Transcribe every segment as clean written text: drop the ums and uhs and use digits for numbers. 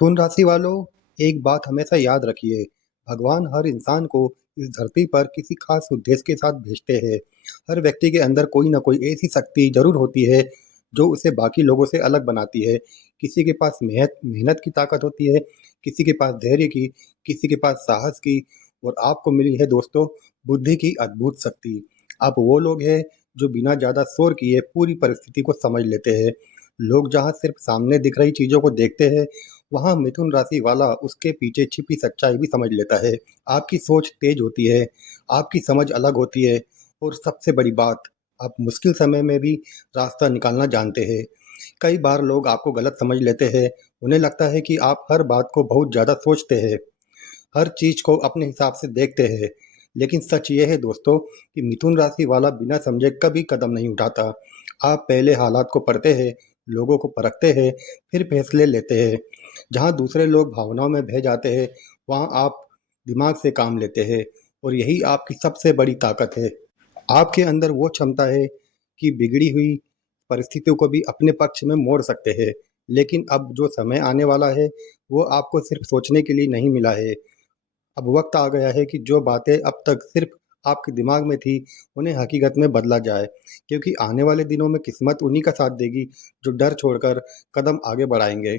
तुम राशि वालों, एक बात हमेशा याद रखिए। भगवान हर इंसान को इस धरती पर किसी खास उद्देश्य के साथ भेजते हैं। हर व्यक्ति के अंदर कोई ना कोई ऐसी शक्ति जरूर होती है जो उसे बाकी लोगों से अलग बनाती है। किसी के पास मेहनत मेहनत की ताकत होती है, किसी के पास धैर्य की, किसी के पास साहस की, और आपको मिली है दोस्तों, बुद्धि की अद्भुत शक्ति। आप वो लोग हैं जो बिना ज्यादा शोर किए पूरी परिस्थिति को समझ लेते हैं। लोग जहाँ सिर्फ सामने दिख रही चीजों को देखते हैं, वहाँ मिथुन राशि वाला उसके पीछे छिपी सच्चाई भी समझ लेता है। आपकी सोच तेज होती है, आपकी समझ अलग होती है, और सबसे बड़ी बात, आप मुश्किल समय में भी रास्ता निकालना जानते हैं। कई बार लोग आपको गलत समझ लेते हैं। उन्हें लगता है कि आप हर बात को बहुत ज़्यादा सोचते हैं, हर चीज को अपने हिसाब से देखते हैं। लेकिन सच ये है दोस्तों कि मिथुन राशि वाला बिना समझे कभी कदम नहीं उठाता। आप पहले हालात को पढ़ते हैं, लोगों को परखते हैं, फिर फैसले लेते हैं। जहाँ दूसरे लोग भावनाओं में बह जाते हैं, वहाँ आप दिमाग से काम लेते हैं। और यही आपकी सबसे बड़ी ताकत है। आपके अंदर वो क्षमता है कि बिगड़ी हुई परिस्थितियों को भी अपने पक्ष में मोड़ सकते हैं। लेकिन अब जो समय आने वाला है, वो आपको सिर्फ सोचने के लिए नहीं मिला है। अब वक्त आ गया है कि जो बातें अब तक सिर्फ आपके दिमाग में थी, उन्हें हकीकत में बदला जाए। क्योंकि आने वाले दिनों में किस्मत उन्हीं का साथ देगी जो डर छोड़कर कदम आगे बढ़ाएंगे।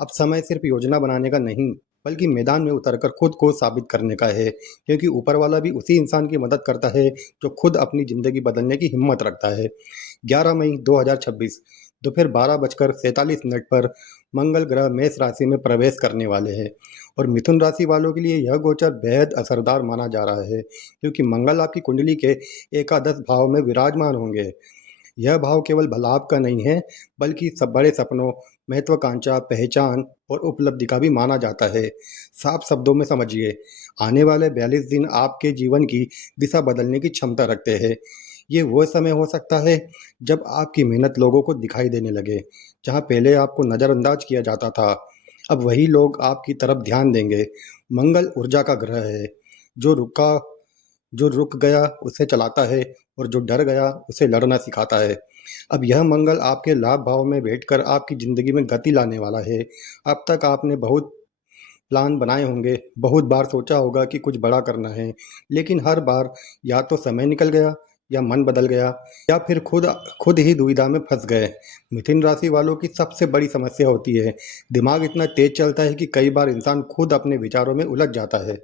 अब समय सिर्फ योजना बनाने का नहीं, बल्कि मैदान में उतरकर खुद को साबित करने का है। क्योंकि ऊपर वाला भी उसी इंसान की मदद करता है जो खुद अपनी ज़िंदगी बदलने की हिम्मत रखता है। 11 मई 2026 दोपहर 12:47 पर मंगल ग्रह मेष राशि में प्रवेश करने वाले हैं। और मिथुन राशि वालों के लिए यह गोचर बेहद असरदार माना जा रहा है, क्योंकि मंगल आपकी कुंडली के एकादश भाव में विराजमान होंगे। यह भाव केवल लाभ का नहीं है, बल्कि सब बड़े सपनों, महत्वाकांक्षा, पहचान और उपलब्धि का भी माना जाता है। साफ शब्दों में समझिए, आने वाले 42 दिन आपके जीवन की दिशा बदलने की क्षमता रखते हैं। ये वो समय हो सकता है जब आपकी मेहनत लोगों को दिखाई देने लगे। जहाँ पहले आपको नज़रअंदाज किया जाता था, अब वही लोग आपकी तरफ ध्यान देंगे। मंगल ऊर्जा का ग्रह है, जो रुका जो रुक गया उसे चलाता है, और जो डर गया उसे लड़ना सिखाता है। अब यह मंगल आपके लाभ भाव में बैठकर आपकी ज़िंदगी में गति लाने वाला है। अब तक आपने बहुत प्लान बनाए होंगे, बहुत बार सोचा होगा कि कुछ बड़ा करना है, लेकिन हर बार या तो समय निकल गया, या मन बदल गया, या फिर खुद खुद ही दुविधा में फंस गए। मिथुन राशि वालों की सबसे बड़ी समस्या होती है, दिमाग इतना तेज चलता है कि कई बार इंसान खुद अपने विचारों में उलझ जाता है।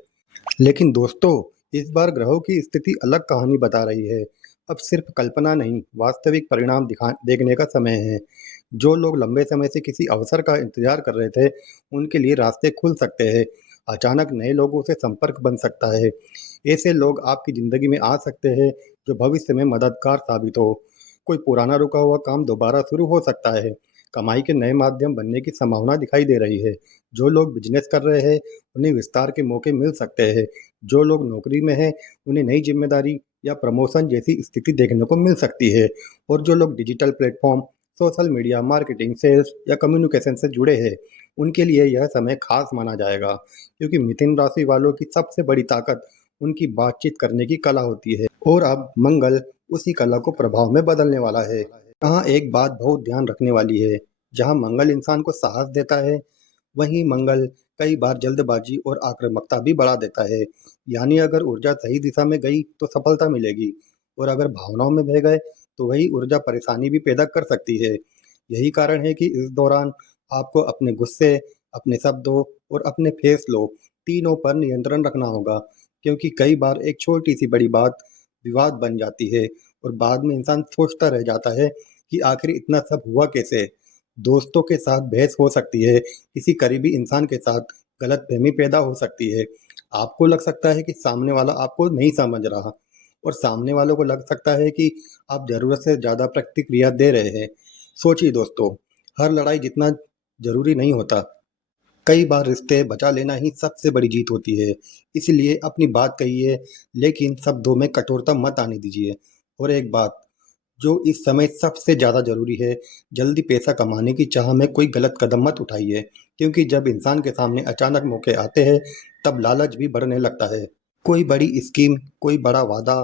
लेकिन दोस्तों, इस बार ग्रहों की स्थिति अलग कहानी बता रही है। अब सिर्फ कल्पना नहीं, वास्तविक परिणाम दिखा देखने का समय है। जो लोग लंबे समय से किसी अवसर का इंतजार कर रहे थे, उनके लिए रास्ते खुल सकते हैं। अचानक नए लोगों से संपर्क बन सकता है। ऐसे लोग आपकी ज़िंदगी में आ सकते हैं जो भविष्य में मददगार साबित हो। कोई पुराना रुका हुआ काम दोबारा शुरू हो सकता है। कमाई के नए माध्यम बनने की संभावना दिखाई दे रही है। जो लोग बिजनेस कर रहे हैं, उन्हें विस्तार के मौके मिल सकते हैं। जो लोग नौकरी में हैं, उन्हें नई जिम्मेदारी या प्रमोशन जैसी स्थिति देखने को मिल सकती है। और जो लोग digital platform, social media, marketing, sales या कम्युनिकेशन से जुड़े हैं, उनके लिए यह समय खास माना जाएगा। क्योंकि मिथुन राशि वालों की सबसे बड़ी ताकत उनकी बातचीत करने की कला होती है। और अब मंगल उसी कला को प्रभाव में बदलने वाला है। यहाँ एक बात बहुत ध्यान रखने वाली है। जहाँ मंगल इंसान को साहस देता है, वहीं मंगल कई बार जल्दबाजी और आक्रामकता भी बढ़ा देता है। यानी अगर ऊर्जा सही दिशा में गई तो सफलता मिलेगी, और अगर भावनाओं में बह गए तो वही ऊर्जा परेशानी भी पैदा कर सकती है। यही कारण है कि इस दौरान आपको अपने गुस्से, अपने शब्दों और अपने फैसलों तीनों पर नियंत्रण रखना होगा। क्योंकि कई बार एक छोटी सी बड़ी बात विवाद बन जाती है, और बाद में इंसान सोचता रह जाता है कि आखिर इतना सब हुआ कैसे। दोस्तों के साथ बहस हो सकती है, किसी करीबी इंसान के साथ गलतफहमी पैदा हो सकती है। आपको लग सकता है कि सामने वाला आपको नहीं समझ रहा, और सामने वालों को लग सकता है कि आप ज़रूरत से ज़्यादा प्रतिक्रिया दे रहे हैं। सोचिए दोस्तों, हर लड़ाई जितना ज़रूरी नहीं होता। कई बार रिश्ते बचा लेना ही सबसे बड़ी जीत होती है। इसलिए अपनी बात कहिए, लेकिन शब्दों में कठोरता मत आने दीजिए। और एक बात जो इस समय सबसे ज़्यादा ज़रूरी है, जल्दी पैसा कमाने की चाह में कोई गलत कदम मत उठाइए। क्योंकि जब इंसान के सामने अचानक मौके आते हैं, तब लालच भी बढ़ने लगता है। कोई बड़ी स्कीम, कोई बड़ा वादा,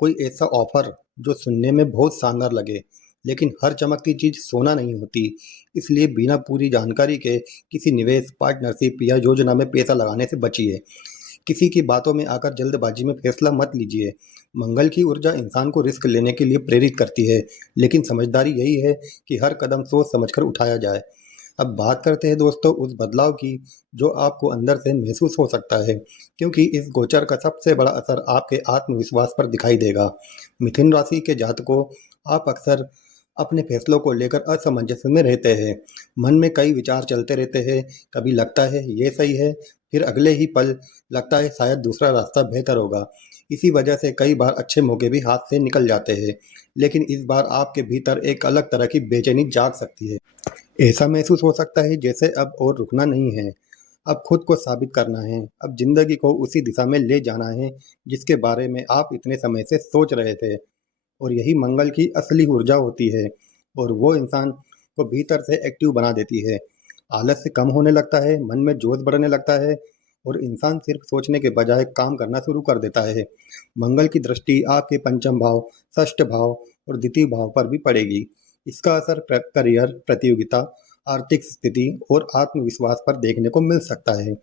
कोई ऐसा ऑफर जो सुनने में बहुत शानदार लगे, लेकिन हर चमकती चीज सोना नहीं होती। इसलिए बिना पूरी जानकारी के किसी निवेश, पार्टनरशिप या योजना में पैसा लगाने से बचिए। किसी की बातों में आकर जल्दबाजी में फैसला मत लीजिए। मंगल की ऊर्जा इंसान को रिस्क लेने के लिए प्रेरित करती है, लेकिन समझदारी यही है कि हर कदम सोच समझकर उठाया जाए। अब बात करते हैं दोस्तों उस बदलाव की जो आपको अंदर से महसूस हो सकता है, क्योंकि इस गोचर का सबसे बड़ा असर आपके आत्मविश्वास पर दिखाई देगा। मिथुन राशि के जातकों, आप अक्सर अपने फैसलों को लेकर असमंजस में रहते हैं। मन में कई विचार चलते रहते हैं। कभी लगता है ये सही है, फिर अगले ही पल लगता है शायद दूसरा रास्ता बेहतर होगा। इसी वजह से कई बार अच्छे मौके भी हाथ से निकल जाते हैं। लेकिन इस बार आपके भीतर एक अलग तरह की बेचैनी जाग सकती है। ऐसा महसूस हो सकता है जैसे अब और रुकना नहीं है, अब खुद को साबित करना है, अब जिंदगी को उसी दिशा में ले जाना है जिसके बारे में आप इतने समय से सोच रहे थे। और यही मंगल की असली ऊर्जा होती है, और वो इंसान को भीतर से एक्टिव बना देती है। आलस्य कम होने लगता है, मन में जोश बढ़ने लगता है, और इंसान सिर्फ सोचने के बजाय काम करना शुरू कर देता है। मंगल की दृष्टि आपके पंचम भाव, षष्ठ भाव और द्वितीय भाव पर भी पड़ेगी। इसका असर करियर, प्रतियोगिता, आर्थिक स्थिति और आत्मविश्वास पर देखने को मिल सकता है।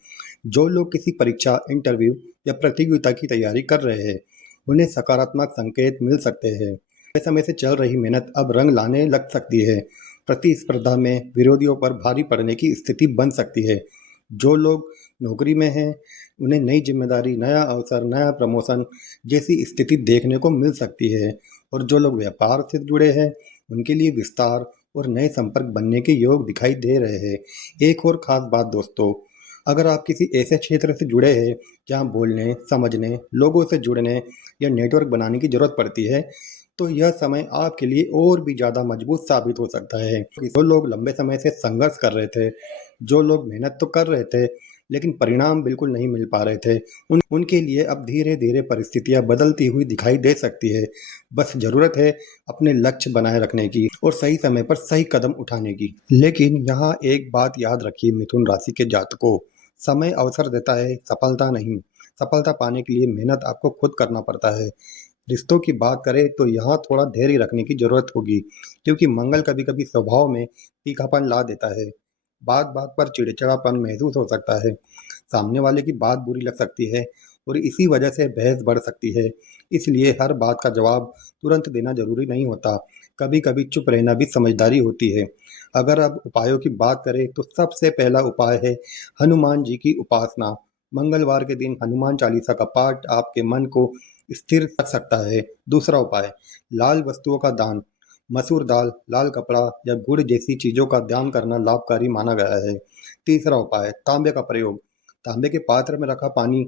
जो लोग किसी परीक्षा, इंटरव्यू या प्रतियोगिता की तैयारी कर रहे हैं, उन्हें सकारात्मक संकेत मिल सकते हैं। लंबे समय से चल रही मेहनत अब रंग लाने लग सकती है। प्रतिस्पर्धा में विरोधियों पर भारी पड़ने की स्थिति बन सकती है। जो लोग नौकरी में हैं, उन्हें नई जिम्मेदारी, नया अवसर, नया प्रमोशन जैसी स्थिति देखने को मिल सकती है। और जो लोग व्यापार से जुड़े हैं, उनके लिए विस्तार और नए संपर्क बनने के योग दिखाई दे रहे हैं। एक और खास बात दोस्तों, अगर आप किसी ऐसे क्षेत्र से जुड़े हैं जहां बोलने, समझने, लोगों से जुड़ने या नेटवर्क बनाने की जरूरत पड़ती है, तो यह समय आपके लिए और भी ज़्यादा मजबूत साबित हो सकता है। जो लोग लंबे समय से संघर्ष कर रहे थे, जो लोग मेहनत तो कर रहे थे लेकिन परिणाम बिल्कुल नहीं मिल पा रहे थे, उनके लिए अब धीरे धीरे परिस्थितियां बदलती हुई दिखाई दे सकती है। बस ज़रूरत है अपने लक्ष्य बनाए रखने की और सही समय पर सही कदम उठाने की। लेकिन यहाँ एक बात याद रखिए मिथुन राशि के जातकों, समय अवसर देता है, सफलता नहीं। सफलता पाने के लिए मेहनत आपको खुद करना पड़ता है। रिश्तों की बात करें तो यहाँ थोड़ा धैर्य रखने की जरूरत होगी, क्योंकि मंगल कभी कभी स्वभाव में तीखापन ला देता है। बात बात पर चिड़चिड़ापन महसूस हो सकता है, सामने वाले की बात बुरी लग सकती है और इसी वजह से बहस बढ़ सकती है। इसलिए हर बात का जवाब तुरंत देना जरूरी नहीं होता। कभी कभी चुप रहना भी समझदारी होती है। अगर अब उपायों की बात करें तो सबसे पहला उपाय है हनुमान जी की उपासना। मंगलवार के दिन हनुमान चालीसा का पाठ आपके मन को स्थिर रख सकता है। दूसरा उपाय, लाल वस्तुओं का दान। मसूर दाल, लाल कपड़ा या गुड़ जैसी चीजों का दान करना लाभकारी माना गया है। तीसरा उपाय, तांबे का प्रयोग। तांबे के पात्र में रखा पानी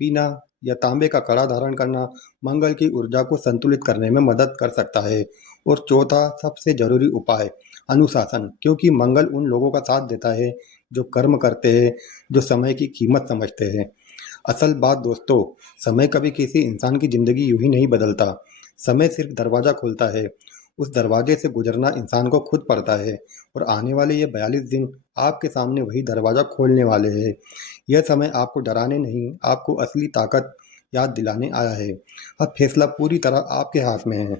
पीना या तांबे का कड़ा धारण करना मंगल की ऊर्जा को संतुलित करने में मदद कर सकता है। और चौथा सबसे जरूरी उपाय, अनुशासन, क्योंकि मंगल उन लोगों का साथ देता है जो कर्म करते हैं, जो समय की कीमत समझते हैं। असल बात दोस्तों, समय कभी किसी इंसान की जिंदगी यूं ही नहीं बदलता। समय सिर्फ दरवाजा खोलता है, उस दरवाजे से गुजरना इंसान को खुद पड़ता है। और आने वाले ये 42 दिन आपके सामने वही दरवाजा खोलने वाले हैं। यह समय आपको डराने नहीं, आपको असली ताकत याद दिलाने आया है। अब फैसला पूरी तरह आपके हाथ में है।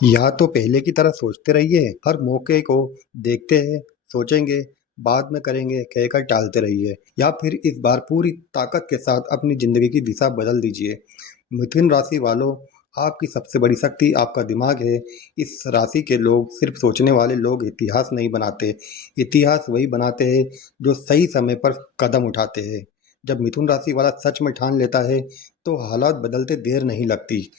या तो पहले की तरह सोचते रहिए, हर मौके को देखते हैं, सोचेंगे, बाद में करेंगे कहकर टालते रहिए, या फिर इस बार पूरी ताकत के साथ अपनी जिंदगी की दिशा बदल दीजिए। मिथुन राशि वालों, आपकी सबसे बड़ी शक्ति आपका दिमाग है। इस राशि के लोग सिर्फ सोचने वाले लोग इतिहास नहीं बनाते, इतिहास वही बनाते हैं जो सही समय पर कदम उठाते हैं। जब मिथुन राशि वाला सच में ठान लेता है तो हालात बदलते देर नहीं लगती।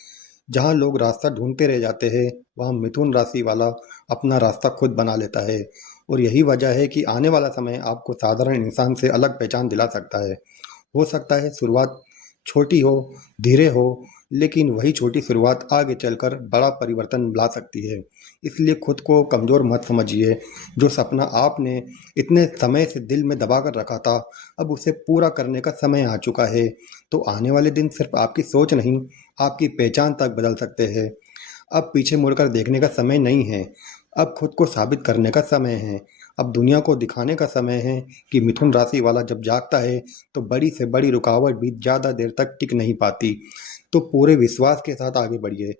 जहाँ लोग रास्ता ढूंढते रह जाते हैं, वहाँ मिथुन राशि वाला अपना रास्ता खुद बना लेता है। और यही वजह है कि आने वाला समय आपको साधारण इंसान से अलग पहचान दिला सकता है। हो सकता है शुरुआत छोटी हो, धीरे हो, लेकिन वही छोटी शुरुआत आगे चलकर बड़ा परिवर्तन ला सकती है। इसलिए खुद को कमज़ोर मत समझिए। जो सपना आपने इतने समय से दिल में दबा कर रखा था, अब उसे पूरा करने का समय आ चुका है। तो आने वाले दिन सिर्फ आपकी सोच नहीं, आपकी पहचान तक बदल सकते हैं। अब पीछे मुड़कर देखने का समय नहीं है, अब खुद को साबित करने का समय है। अब दुनिया को दिखाने का समय है कि मिथुन राशि वाला जब जागता है तो बड़ी से बड़ी रुकावट भी ज़्यादा देर तक टिक नहीं पाती। तो पूरे विश्वास के साथ आगे बढ़िए,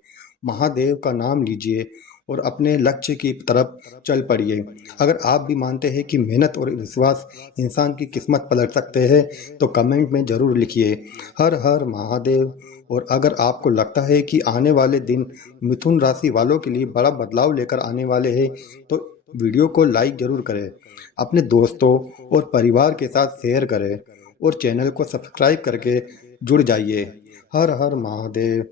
महादेव का नाम लीजिए और अपने लक्ष्य की तरफ चल पड़िए। अगर आप भी मानते हैं कि मेहनत और विश्वास इंसान की किस्मत पलट सकते हैं तो कमेंट में ज़रूर लिखिए हर हर महादेव। और अगर आपको लगता है कि आने वाले दिन मिथुन राशि वालों के लिए बड़ा बदलाव लेकर आने वाले हैं तो वीडियो को लाइक ज़रूर करें, अपने दोस्तों और परिवार के साथ शेयर करें और चैनल को सब्सक्राइब करके जुड़ जाइए। हर हर महादेव।